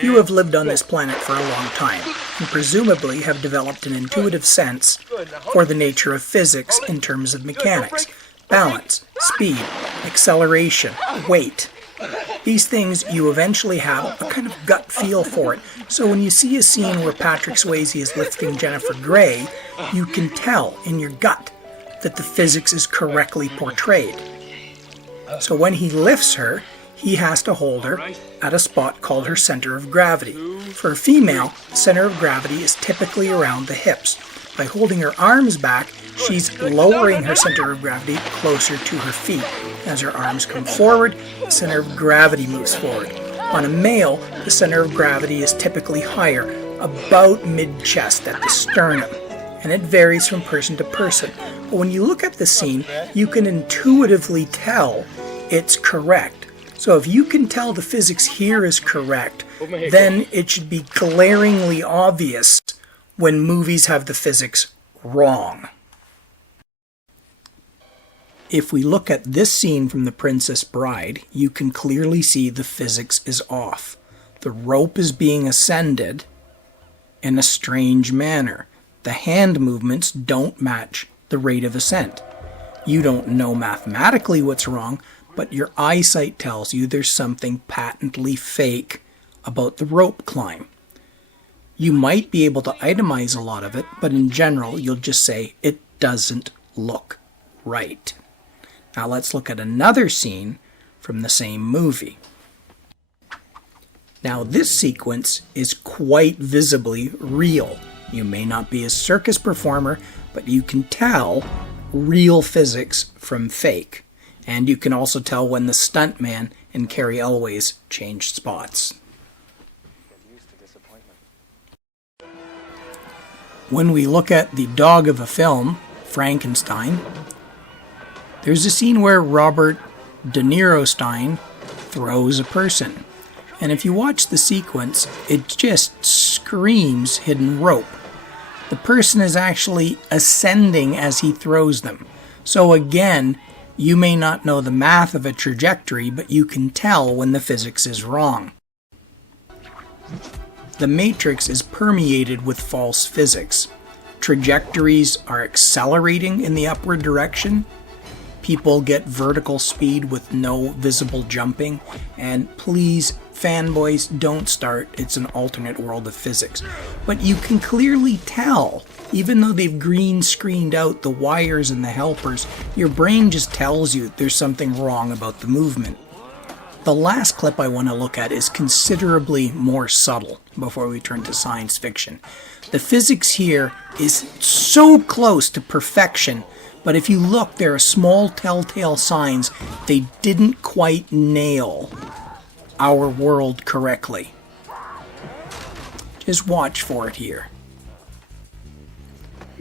You have lived on this planet for a long time, and presumably have developed an intuitive sense for the nature of physics in terms of mechanics, balance, speed, acceleration, weight. These things, you eventually have a kind of gut feel for it. So when you see a scene where Patrick Swayze is lifting Jennifer Grey, you can tell in your gut that the physics is correctly portrayed. So when he lifts her, he has to hold her at a spot called her center of gravity. For a female, the center of gravity is typically around the hips. By holding her arms back, she's lowering her center of gravity closer to her feet. As her arms come forward, the center of gravity moves forward. On a male, the center of gravity is typically higher, about mid-chest at the sternum, and it varies from person to person. But when you look at the scene, you can intuitively tell it's correct. So if you can tell the physics here is correct, then it should be glaringly obvious when movies have the physics wrong. If we look at this scene from The Princess Bride, you can clearly see the physics is off. The rope is being ascended in a strange manner. The hand movements don't match the rate of ascent. You don't know mathematically what's wrong, but your eyesight tells you there's something patently fake about the rope climb. You might be able to itemize a lot of it, but in general, you'll just say it doesn't look right. Now let's look at another scene from the same movie. Now this sequence is quite visibly real. You may not be a circus performer, but you can tell real physics from fake. And you can also tell when the stuntman and Carrie Elways changed spots. When we look at the dog of a film, Frankenstein, there's a scene where Robert De Niro Stein throws a person. And if you watch the sequence, it just screams hidden rope. The person is actually ascending as he throws them. So again, you may not know the math of a trajectory, but you can tell when the physics is wrong. The Matrix is permeated with false physics. Trajectories are accelerating in the upward direction. People get vertical speed with no visible jumping. And please, fanboys, don't start. It's an alternate world of physics. But you can clearly tell, even though they've green screened out the wires and the helpers, your brain just tells you there's something wrong about the movement. The last clip I want to look at is considerably more subtle before we turn to science fiction. The physics here is so close to perfection, but if you look, there are small telltale signs they didn't quite nail our world correctly. Just watch for it here.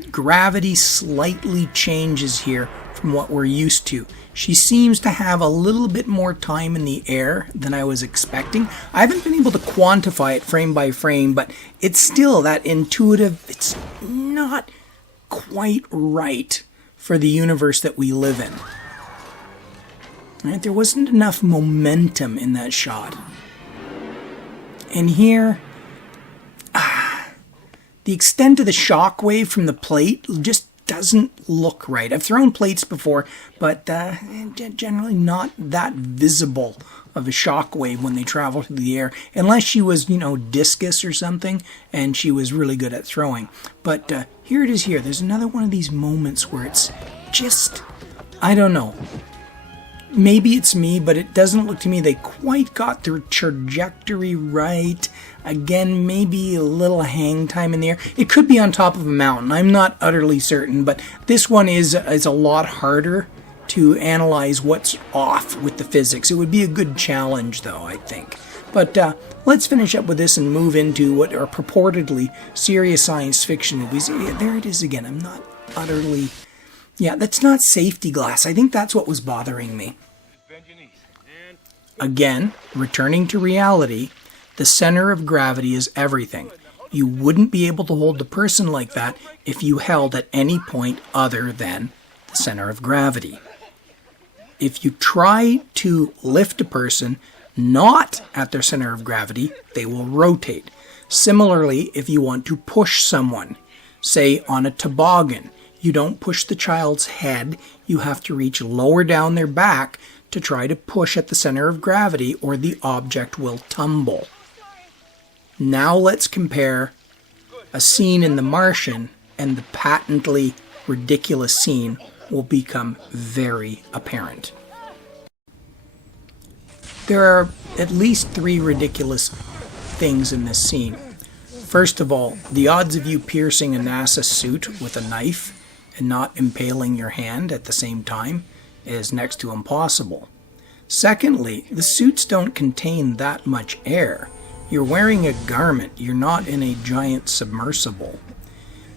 Gravity slightly changes here from what we're used to. She seems to have a little bit more time in the air than I was expecting. I haven't been able to quantify it frame by frame, but it's still that intuitive, it's not quite right for the universe that we live in. Right? There wasn't enough momentum in that shot. And here, the extent of the shock wave from the plate just doesn't look right. I've thrown plates before, but generally not that visible of a shock wave when they travel through the air, unless she was, discus or something, and she was really good at throwing. But here it is here. There's another one of these moments where it's just, I don't know. Maybe it's me, but it doesn't look to me they quite got their trajectory right. Again, maybe a little hang time in the air. It could be on top of a mountain. I'm not utterly certain, but this one is a lot harder to analyze what's off with the physics. It would be a good challenge, though, I think. But let's finish up with this and move into what are purportedly serious science fiction movies. Yeah, there it is again. I'm not utterly... Yeah, that's not safety glass. I think that's what was bothering me. Again, returning to reality, the center of gravity is everything. You wouldn't be able to hold the person like that if you held at any point other than the center of gravity. If you try to lift a person not at their center of gravity, they will rotate. Similarly, if you want to push someone, say on a toboggan, you don't push the child's head, you have to reach lower down their back to try to push at the center of gravity, or the object will tumble. Now let's compare a scene in The Martian, and the patently ridiculous scene will become very apparent. There are at least 3 ridiculous things in this scene. First of all, the odds of you piercing a NASA suit with a knife and not impaling your hand at the same time is next to impossible. Secondly, the suits don't contain that much air. You're wearing a garment, you're not in a giant submersible.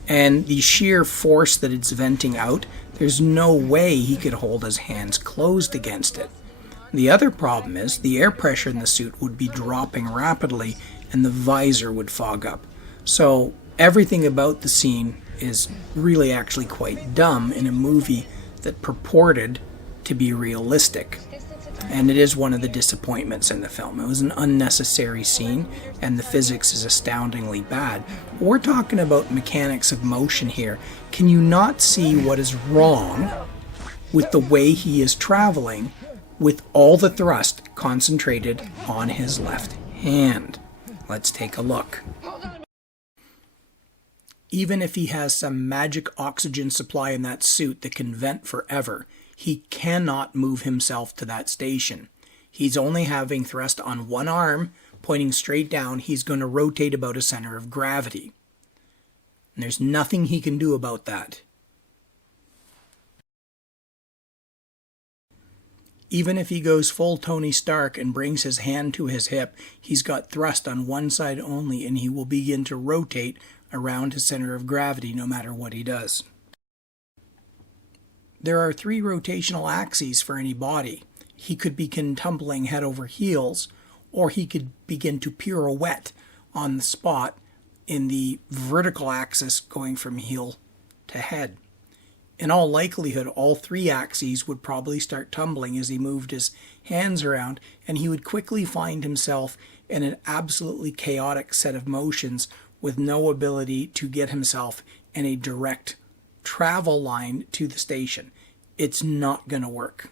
And the sheer force that it's venting out, there's no way he could hold his hands closed against it. The other problem is the air pressure in the suit would be dropping rapidly and the visor would fog up. So everything about the scene is really actually quite dumb in a movie that purported to be realistic. And it is one of the disappointments in the film. It was an unnecessary scene, and the physics is astoundingly bad. We're talking about mechanics of motion here. Can you not see what is wrong with the way he is traveling with all the thrust concentrated on his left hand? Let's take a look. Even if he has some magic oxygen supply in that suit that can vent forever, he cannot move himself to that station. He's only having thrust on one arm, pointing straight down. He's going to rotate about a center of gravity. And there's nothing he can do about that. Even if he goes full Tony Stark and brings his hand to his hip, he's got thrust on one side only, and he will begin to rotate around his center of gravity no matter what he does. There are 3 rotational axes for any body. He could begin tumbling head over heels, or he could begin to pirouette on the spot in the vertical axis going from heel to head. In all likelihood, all 3 axes would probably start tumbling as he moved his hands around, and he would quickly find himself in an absolutely chaotic set of motions with no ability to get himself in a direct travel line to the station. It's not going to work.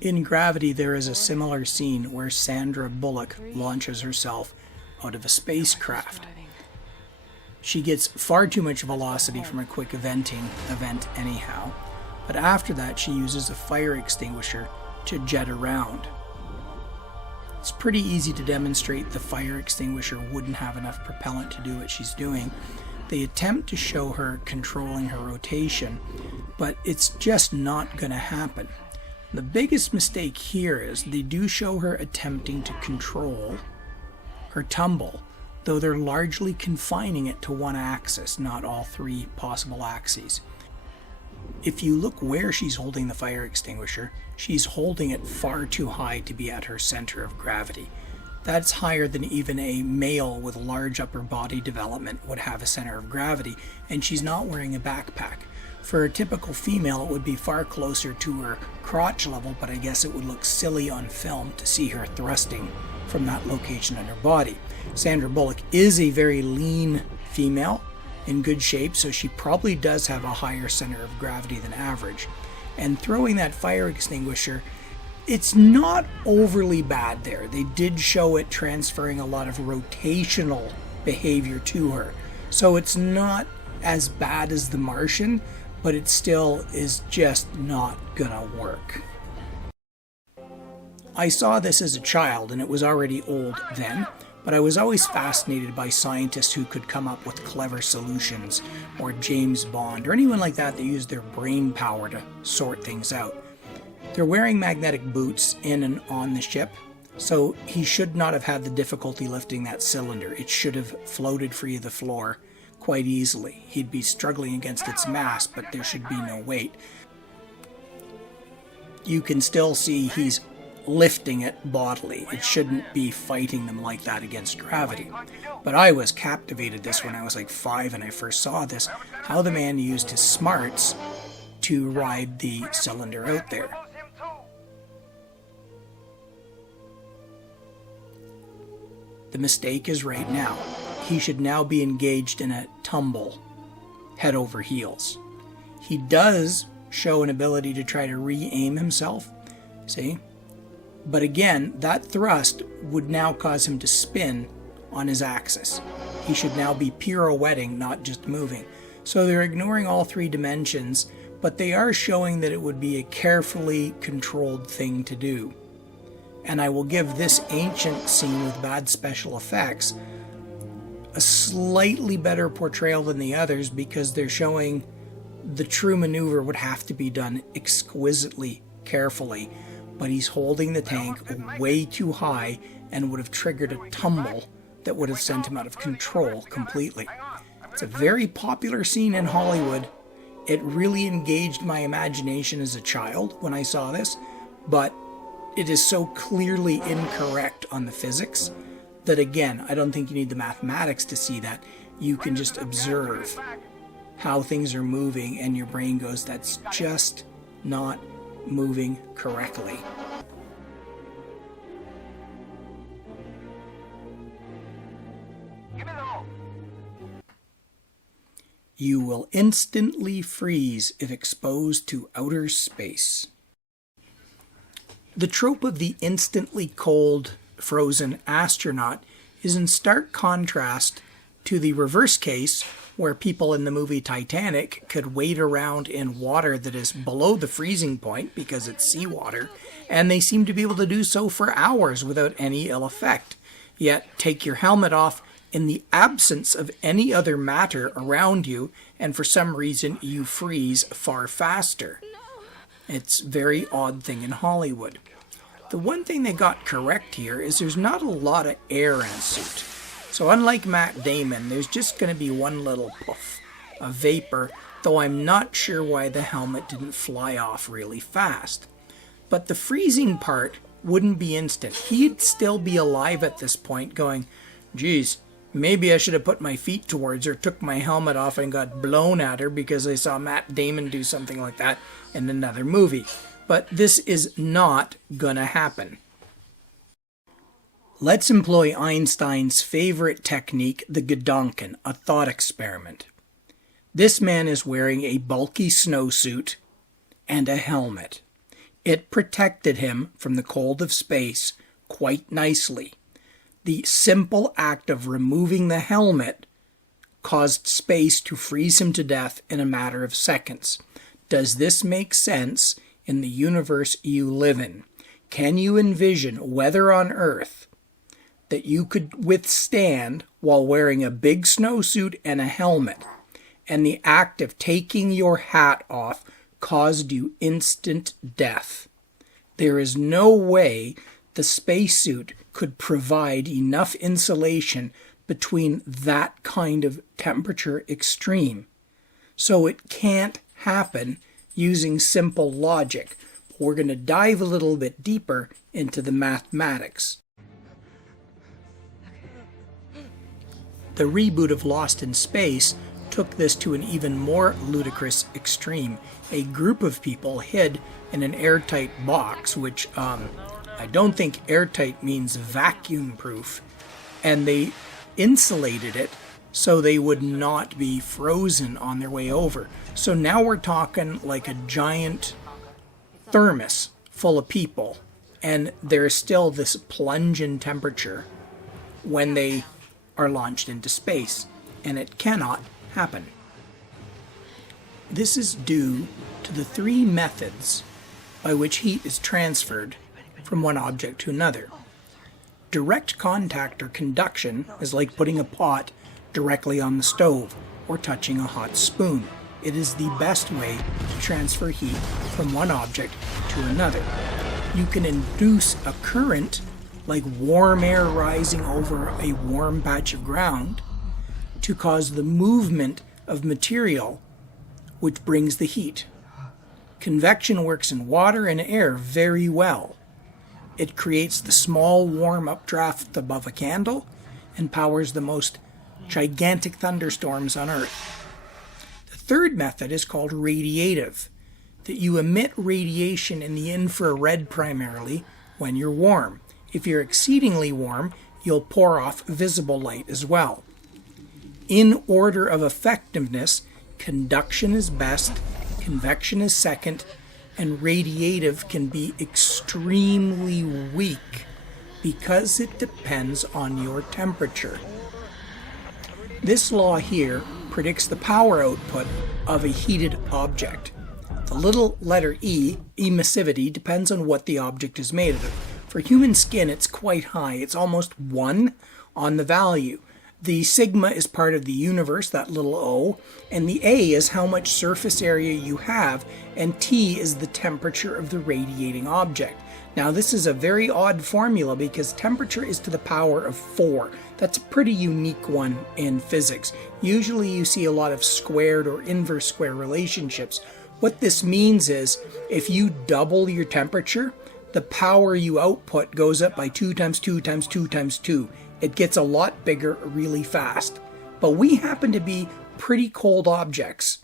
In Gravity, there is a similar scene where Sandra Bullock launches herself out of a spacecraft. She gets far too much velocity from a quick event anyhow, but after that she uses a fire extinguisher to jet around. It's pretty easy to demonstrate the fire extinguisher wouldn't have enough propellant to do what she's doing. They attempt to show her controlling her rotation, but it's just not going to happen. The biggest mistake here is they do show her attempting to control her tumble, though they're largely confining it to one axis, not all 3 possible axes. If you look where she's holding the fire extinguisher, she's holding it far too high to be at her center of gravity. That's higher than even a male with large upper body development would have a center of gravity, and she's not wearing a backpack. For a typical female, it would be far closer to her crotch level, but I guess it would look silly on film to see her thrusting from that location on her body. Sandra Bullock is a very lean female, in good shape, so she probably does have a higher center of gravity than average. And throwing that fire extinguisher, it's not overly bad there. They did show it transferring a lot of rotational behavior to her. So it's not as bad as The Martian, but it still is just not gonna work. I saw this as a child, and it was already old then, but I was always fascinated by scientists who could come up with clever solutions, or James Bond, or anyone like that that used their brain power to sort things out. They're wearing magnetic boots in and on the ship, so he should not have had the difficulty lifting that cylinder. It should have floated free of the floor quite easily. He'd be struggling against its mass, but there should be no weight. You can still see he's lifting it bodily. It shouldn't be fighting them like that against gravity. But I was captivated this when I was like 5 and I first saw this, how the man used his smarts to ride the cylinder out there. The mistake is right now. He should now be engaged in a tumble, head over heels. He does show an ability to try to re-aim himself, see? But again, that thrust would now cause him to spin on his axis. He should now be pirouetting, not just moving. So they're ignoring all three dimensions, but they are showing that it would be a carefully controlled thing to do. And I will give this ancient scene with bad special effects a slightly better portrayal than the others, because they're showing the true maneuver would have to be done exquisitely carefully. But he's holding the tank way too high and would have triggered a tumble that would have sent him out of control completely. It's a very popular scene in Hollywood. It really engaged my imagination as a child when I saw this, but it is so clearly incorrect on the physics that, again, I don't think you need the mathematics to see that. You can just observe how things are moving and your brain goes, that's just not moving correctly. You will instantly freeze if exposed to outer space. The trope of the instantly cold, frozen astronaut is in stark contrast to the reverse case where people in the movie Titanic could wade around in water that is below the freezing point because it's seawater, and they seem to be able to do so for hours without any ill effect. Yet take your helmet off in the absence of any other matter around you, and for some reason you freeze far faster. It's a very odd thing in Hollywood. The one thing they got correct here is there's not a lot of air in a suit. So unlike Matt Damon, there's just going to be one little puff of vapor, though I'm not sure why the helmet didn't fly off really fast. But the freezing part wouldn't be instant. He'd still be alive at this point going, geez, maybe I should have put my feet towards her, took my helmet off and got blown at her because I saw Matt Damon do something like that in another movie. But this is not gonna happen. Let's employ Einstein's favorite technique, the Gedanken, a thought experiment. This man is wearing a bulky snowsuit and a helmet. It protected him from the cold of space quite nicely. The simple act of removing the helmet caused space to freeze him to death in a matter of seconds. Does this make sense in the universe you live in? Can you envision weather on Earth that you could withstand while wearing a big snowsuit and a helmet, and the act of taking your hat off caused you instant death? There is no way the spacesuit could provide enough insulation between that kind of temperature extreme. So it can't happen using simple logic. We're going to dive a little bit deeper into the mathematics. The reboot of Lost in Space took this to an even more ludicrous extreme. A group of people hid in an airtight box, which I don't think airtight means vacuum-proof, and they insulated it so they would not be frozen on their way over. So now we're talking like a giant thermos full of people, and there's still this plunge in temperature when they are launched into space, and it cannot happen. This is due to the three methods by which heat is transferred from one object to another. Direct contact or conduction is like putting a pot directly on the stove or touching a hot spoon. It is the best way to transfer heat from one object to another. You can induce a current, like warm air rising over a warm patch of ground, to cause the movement of material, which brings the heat. Convection works in water and air very well. It creates the small warm updraft above a candle and powers the most gigantic thunderstorms on Earth. The third method is called radiative, that you emit radiation in the infrared primarily when you're warm. If you're exceedingly warm, you'll pour off visible light as well. In order of effectiveness, conduction is best, convection is second, and radiative can be extremely weak because it depends on your temperature. This law here predicts the power output of a heated object. The little letter E, emissivity, depends on what the object is made of. For human skin, it's quite high. It's almost 1 on the value. The sigma is part of the universe, that little O, and the A is how much surface area you have, and T is the temperature of the radiating object. Now this is a very odd formula because temperature is to the power of 4. That's a pretty unique one in physics. Usually you see a lot of squared or inverse square relationships. What this means is if you double your temperature, the power you output goes up by 2 times 2 times 2 times 2. It gets a lot bigger really fast. But we happen to be pretty cold objects.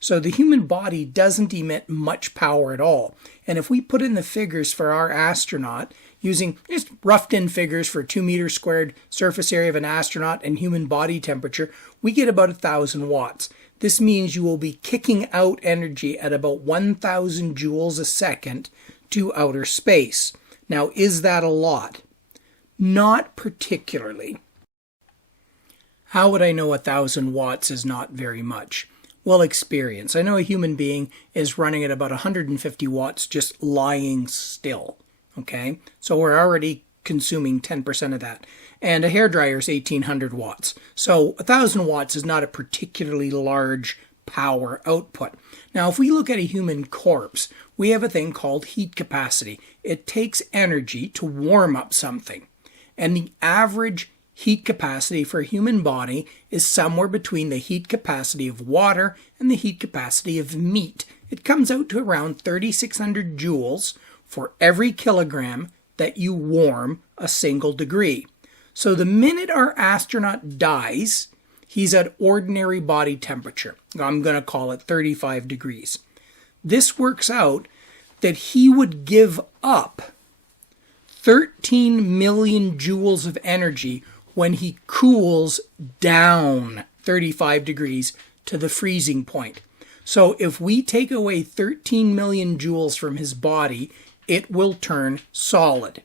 So the human body doesn't emit much power at all. And if we put in the figures for our astronaut, using just roughed-in figures for 2 meters squared surface area of an astronaut and human body temperature, we get about 1,000 watts. This means you will be kicking out energy at about 1,000 joules a second to outer space. Now, is that a lot? Not particularly. How would I know 1,000 watts is not very much? Well, experience. I know a human being is running at about 150 watts just lying still. Okay, so we're already consuming 10% of that. And a hairdryer is 1,800 watts. So 1,000 watts is not a particularly large power output. Now, if we look at a human corpse, we have a thing called heat capacity. It takes energy to warm up something. And the average heat capacity for a human body is somewhere between the heat capacity of water and the heat capacity of meat. It comes out to around 3,600 joules for every kilogram that you warm a single degree. So the minute our astronaut dies, he's at ordinary body temperature. I'm going to call it 35 degrees. This works out that he would give up 13 million joules of energy when he cools down 35 degrees to the freezing point. So if we take away 13 million joules from his body, it will turn solid.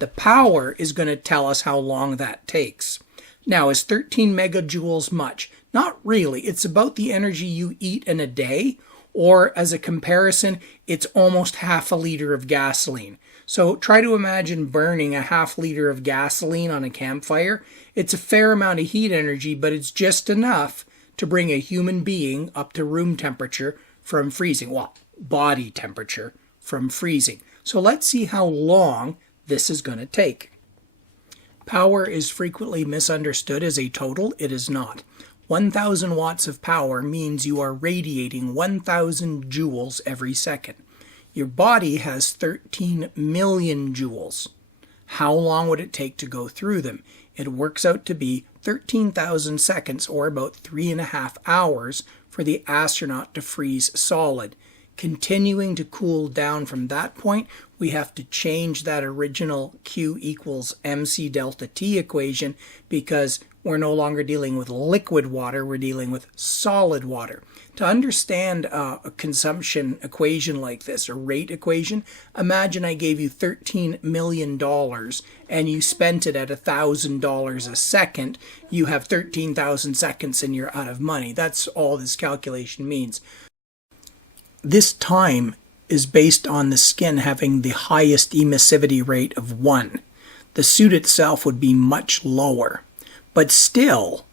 The power is going to tell us how long that takes. Now, is 13 megajoules much? Not really. It's about the energy you eat in a day, or as a comparison, it's almost half a liter of gasoline. So try to imagine burning a half liter of gasoline on a campfire. It's a fair amount of heat energy, but it's just enough to bring a human being up to room temperature from freezing. Well, body temperature from freezing. So let's see how long this is going to take. Power is frequently misunderstood as a total. It is not. 1,000 watts of power means you are radiating 1,000 joules every second. Your body has 13 million joules. How long would it take to go through them? It works out to be 13,000 seconds, or about 3.5 hours, for the astronaut to freeze solid. Continuing to cool down from that point, we have to change that original Q equals mc delta T equation because we're no longer dealing with liquid water, we're dealing with solid water. To understand a consumption equation like this, a rate equation, imagine I gave you $13 million and you spent it at $1,000 a second. You have 13,000 seconds and you're out of money. That's all this calculation means. This time is based on the skin having the highest emissivity rate of 1. The suit itself would be much lower. But still,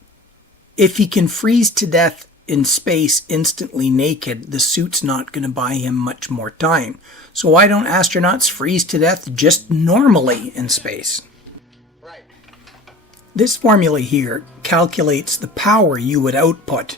if he can freeze to death in space instantly naked, the suit's not going to buy him much more time. So why don't astronauts freeze to death just normally in space? Right. This formula here calculates the power you would output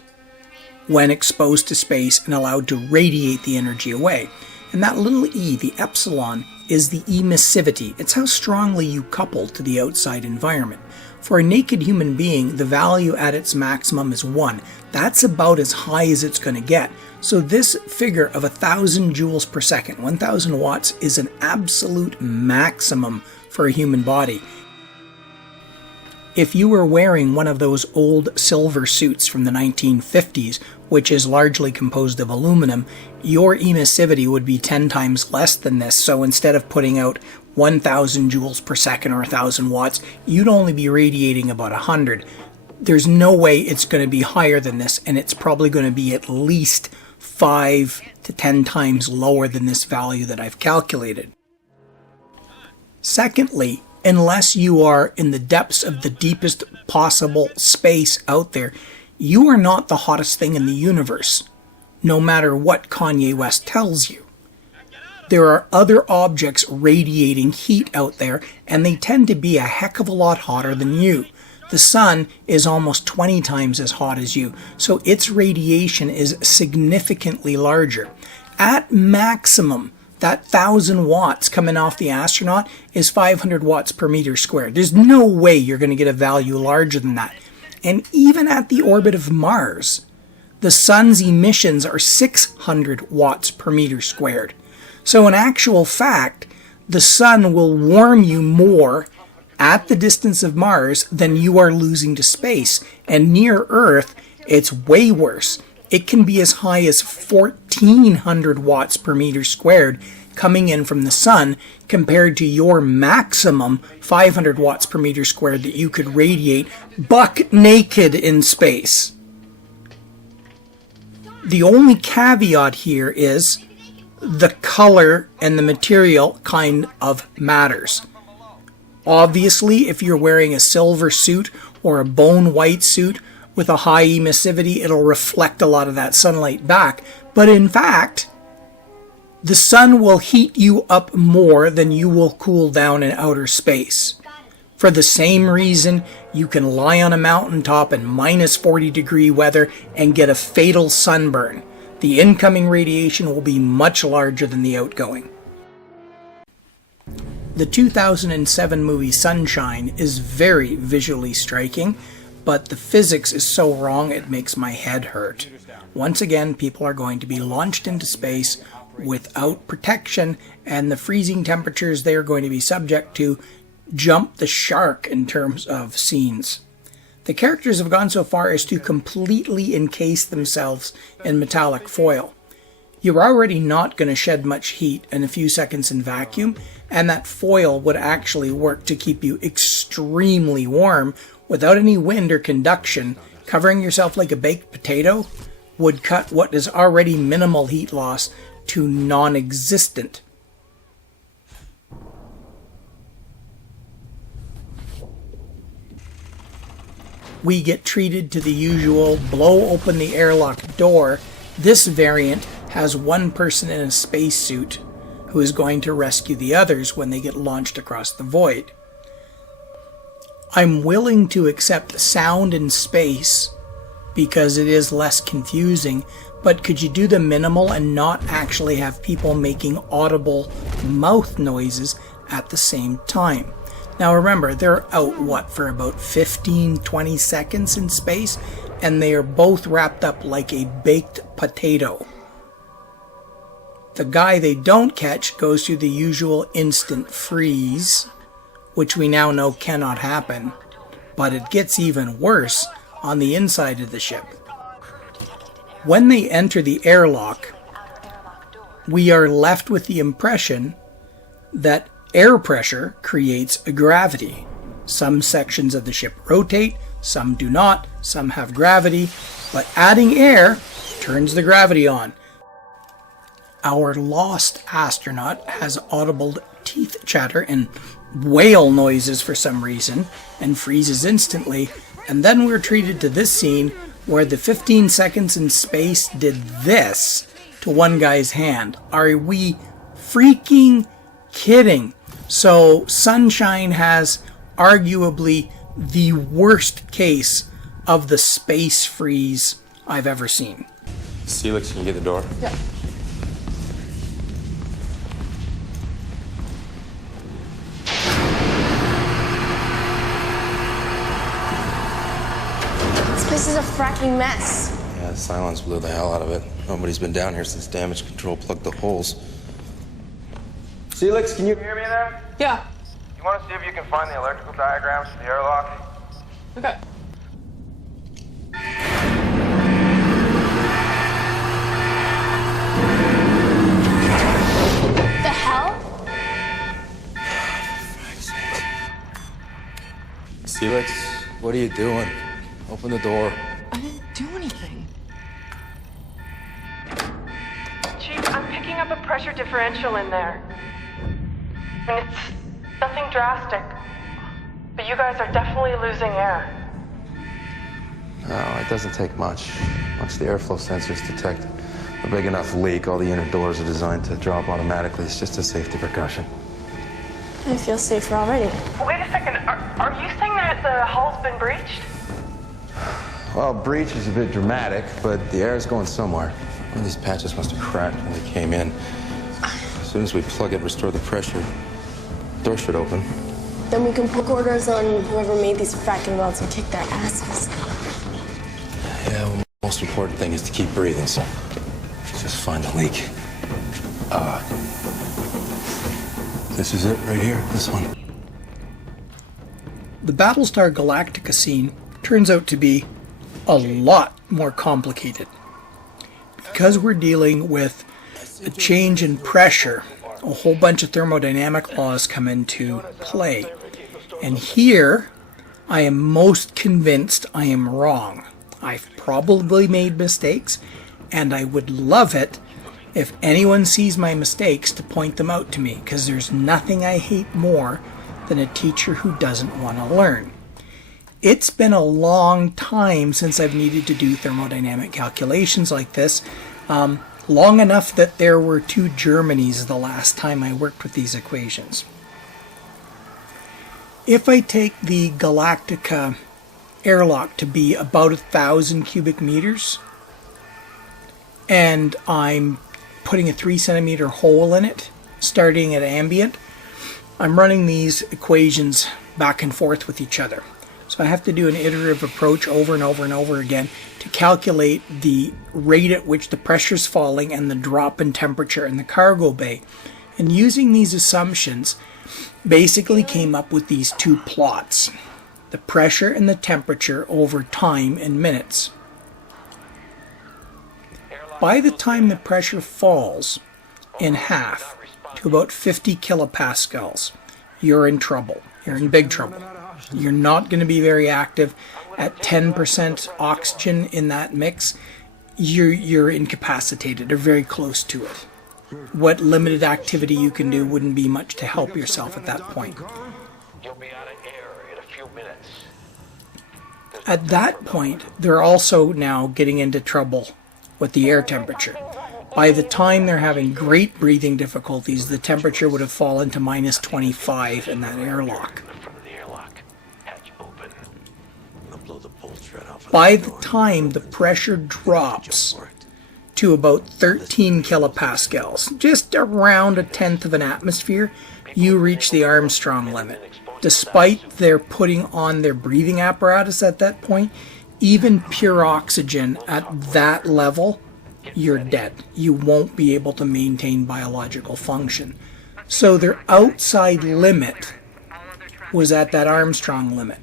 when exposed to space and allowed to radiate the energy away. And that little e, the epsilon, is the emissivity. It's how strongly you couple to the outside environment. For a naked human being, the value at its maximum is 1. That's about as high as it's going to get. So this figure of 1,000 joules per second, 1,000 watts, is an absolute maximum for a human body. If you were wearing one of those old silver suits from the 1950s, which is largely composed of aluminum, your emissivity would be 10 times less than this. So instead of putting out 1,000 joules per second or 1,000 watts, you'd only be radiating about 100. There's no way it's going to be higher than this, and it's probably going to be at least 5 to 10 times lower than this value that I've calculated. Secondly, unless you are in the depths of the deepest possible space out there, you are not the hottest thing in the universe, no matter what Kanye West tells you. There are other objects radiating heat out there, and they tend to be a heck of a lot hotter than you. The sun is almost 20 times as hot as you, so its radiation is significantly larger. At maximum, that 1,000 watts coming off the astronaut is 500 watts per meter squared. There's no way you're going to get a value larger than that. And even at the orbit of Mars, the sun's emissions are 600 watts per meter squared. So in actual fact, the sun will warm you more at the distance of Mars than you are losing to space. And near Earth, it's way worse. It can be as high as 1,400 watts per meter squared coming in from the sun compared to your maximum 500 watts per meter squared that you could radiate buck naked in space. The only caveat here is the color and the material kind of matters. Obviously, if you're wearing a silver suit or a bone white suit with a high emissivity, it'll reflect a lot of that sunlight back. But in fact, the sun will heat you up more than you will cool down in outer space. For the same reason, you can lie on a mountaintop in minus 40-degree weather and get a fatal sunburn. The incoming radiation will be much larger than the outgoing. The 2007 movie Sunshine is very visually striking, but the physics is so wrong it makes my head hurt. Once again, people are going to be launched into space without protection, and the freezing temperatures they are going to be subject to jump the shark in terms of scenes. The characters have gone so far as to completely encase themselves in metallic foil. You're already not going to shed much heat in a few seconds in vacuum, and that foil would actually work to keep you extremely warm without any wind or conduction. Covering yourself like a baked potato would cut what is already minimal heat loss to non-existent. We get treated to the usual blow open the airlock door. This variant has one person in a spacesuit who is going to rescue the others when they get launched across the void. I'm willing to accept sound in space because it is less confusing, but could you do the minimal and not actually have people making audible mouth noises at the same time? Now remember, they're out, for about 15-20 seconds in space, and they are both wrapped up like a baked potato. The guy they don't catch goes through the usual instant freeze, which we now know cannot happen, but it gets even worse on the inside of the ship. When they enter the airlock, we are left with the impression that air pressure creates a gravity. Some sections of the ship rotate, some do not, some have gravity, but adding air turns the gravity on. Our lost astronaut has audible teeth chatter and whale noises for some reason, and freezes instantly, and then we're treated to this scene where the 15 seconds in space did this to one guy's hand. Are we freaking kidding? So Sunshine has arguably the worst case of the space freeze I've ever seen. Felix, can you get the door? Yeah. This place is a fracking mess. Yeah, the silence blew the hell out of it. Nobody's been down here since damage control plugged the holes. Felix, can you hear me there? Yeah. You want to see if you can find the electrical diagrams for the airlock? Okay. The hell? Felix, what are you doing? Open the door. I didn't do anything. Chief, I'm picking up a pressure differential in there. And it's nothing drastic. But you guys are definitely losing air. No, it doesn't take much. Once the airflow sensors detect a big enough leak, all the inner doors are designed to drop automatically. It's just a safety precaution. I feel safer already. Wait a second, are you saying that the hull's been breached? Well, breach is a bit dramatic, but the air is going somewhere. One of these patches must have cracked when we came in. As soon as we plug it, restore the pressure, the door should open. Then we can put orders on whoever made these fracking welds and kick their asses. Yeah, well, the most important thing is to keep breathing, so just find the leak. This is it right here, this one. The Battlestar Galactica scene turns out to be a lot more complicated. Because we're dealing with a change in pressure, a whole bunch of thermodynamic laws come into play. And here, I am most convinced I am wrong. I've probably made mistakes, and I would love it if anyone sees my mistakes to point them out to me, because there's nothing I hate more than a teacher who doesn't want to learn. It's been a long time since I've needed to do thermodynamic calculations like this, long enough that there were 2 Germanys the last time I worked with these equations. If I take the Galactica airlock to be about 1,000 cubic meters, and I'm putting a 3 centimeter hole in it, starting at ambient, I'm running these equations back and forth with each other. So I have to do an iterative approach over and over and over again to calculate the rate at which the pressure's falling and the drop in temperature in the cargo bay. And using these assumptions, basically came up with these 2 plots. The pressure and the temperature over time in minutes. By the time the pressure falls in half to about 50 kilopascals, you're in trouble. You're in big trouble. You're not going to be very active. At 10% oxygen in that mix, you're incapacitated or very close to it. What limited activity you can do wouldn't be much to help yourself at that point. You'll be out of air in a few minutes. At that point, they're also now getting into trouble with the air temperature. By the time they're having great breathing difficulties, the temperature would have fallen to minus 25 in that airlock. By the time the pressure drops to about 13 kilopascals, just around 1/10 of an atmosphere, you reach the Armstrong limit. Despite their putting on their breathing apparatus at that point, even pure oxygen at that level, you're dead. You won't be able to maintain biological function. So their outside limit was at that Armstrong limit.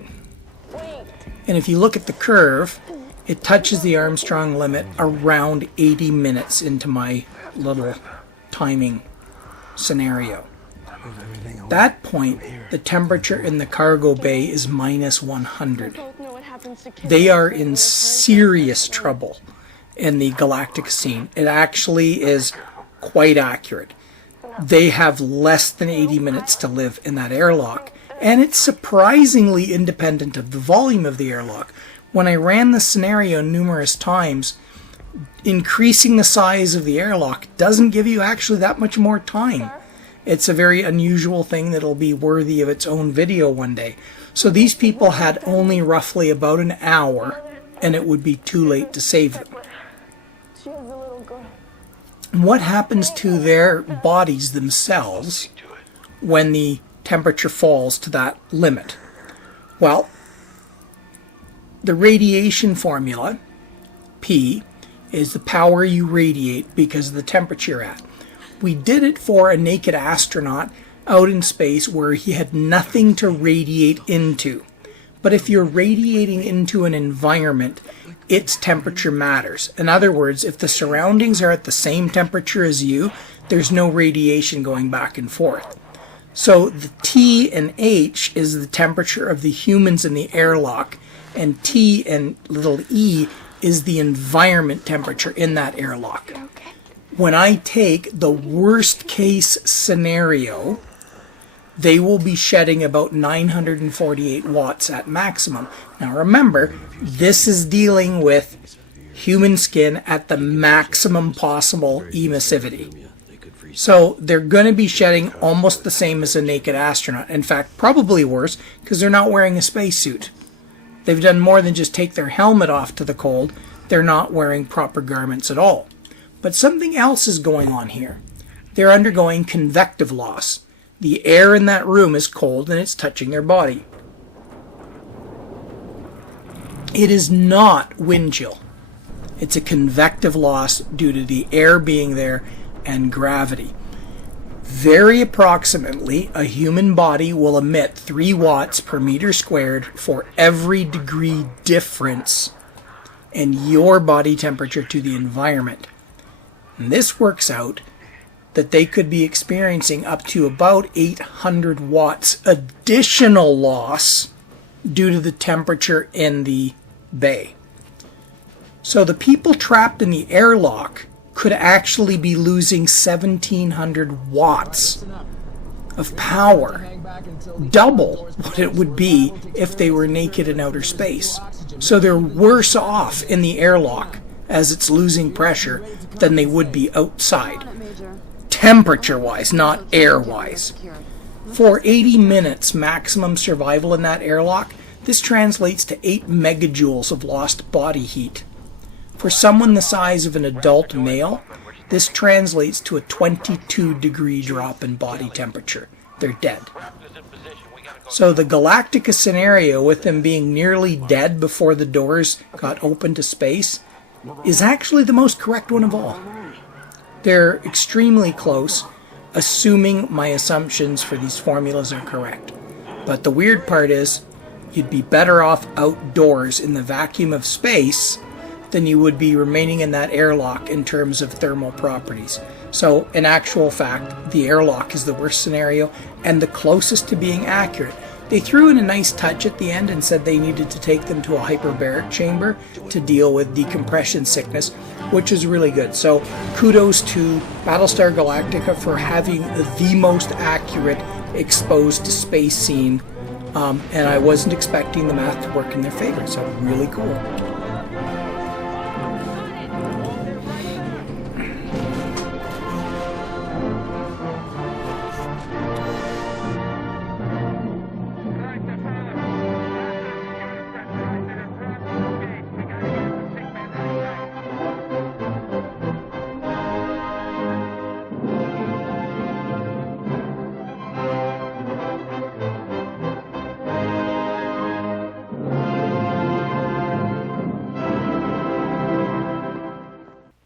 And if you look at the curve, it touches the Armstrong limit around 80 minutes into my little timing scenario. At that point, the temperature in the cargo bay is minus 100. They are in serious trouble in the galactic scene. It actually is quite accurate. They have less than 80 minutes to live in that airlock, and it's surprisingly independent of the volume of the airlock. When I ran the scenario numerous times, increasing the size of the airlock doesn't give you actually that much more time. It's a very unusual thing that'll be worthy of its own video one day. So these people had only roughly about an hour, and it would be too late to save them. What happens to their bodies themselves when the temperature falls to that limit? Well, the radiation formula, P, is the power you radiate because of the temperature you're at. We did it for a naked astronaut out in space where he had nothing to radiate into. But if you're radiating into an environment, its temperature matters. In other words, if the surroundings are at the same temperature as you, there's no radiation going back and forth. So the T and H is the temperature of the humans in the airlock, and T and little e is the environment temperature in that airlock. When I take the worst case scenario, they will be shedding about 948 watts at maximum. Now remember, this is dealing with human skin at the maximum possible emissivity. So they're going to be shedding almost the same as a naked astronaut. In fact, probably worse, because they're not wearing a spacesuit. They've done more than just take their helmet off to the cold. They're not wearing proper garments at all. But something else is going on here. They're undergoing convective loss. The air in that room is cold and it's touching their body. It is not wind chill. It's a convective loss due to the air being there and gravity. Very approximately, a human body will emit 3 watts per meter squared for every degree difference in your body temperature to the environment. And this works out that they could be experiencing up to about 800 watts additional loss due to the temperature in the bay. So the people trapped in the airlock could actually be losing 1,700 watts of power, double what it would be if they were naked in outer space. So they're worse off in the airlock as it's losing pressure than they would be outside, temperature-wise, not air-wise. For 80 minutes maximum survival in that airlock, this translates to 8 megajoules of lost body heat. For someone the size of an adult male, this translates to a 22-degree drop in body temperature. They're dead. So the Galactica scenario, with them being nearly dead before the doors got open to space, is actually the most correct one of all. They're extremely close, assuming my assumptions for these formulas are correct. But the weird part is, you'd be better off outdoors in the vacuum of space than you would be remaining in that airlock in terms of thermal properties. So in actual fact, the airlock is the worst scenario and the closest to being accurate. They threw in a nice touch at the end and said they needed to take them to a hyperbaric chamber to deal with decompression sickness, which is really good. So kudos to Battlestar Galactica for having the most accurate exposed to space scene, and I wasn't expecting the math to work in their favor, so really cool.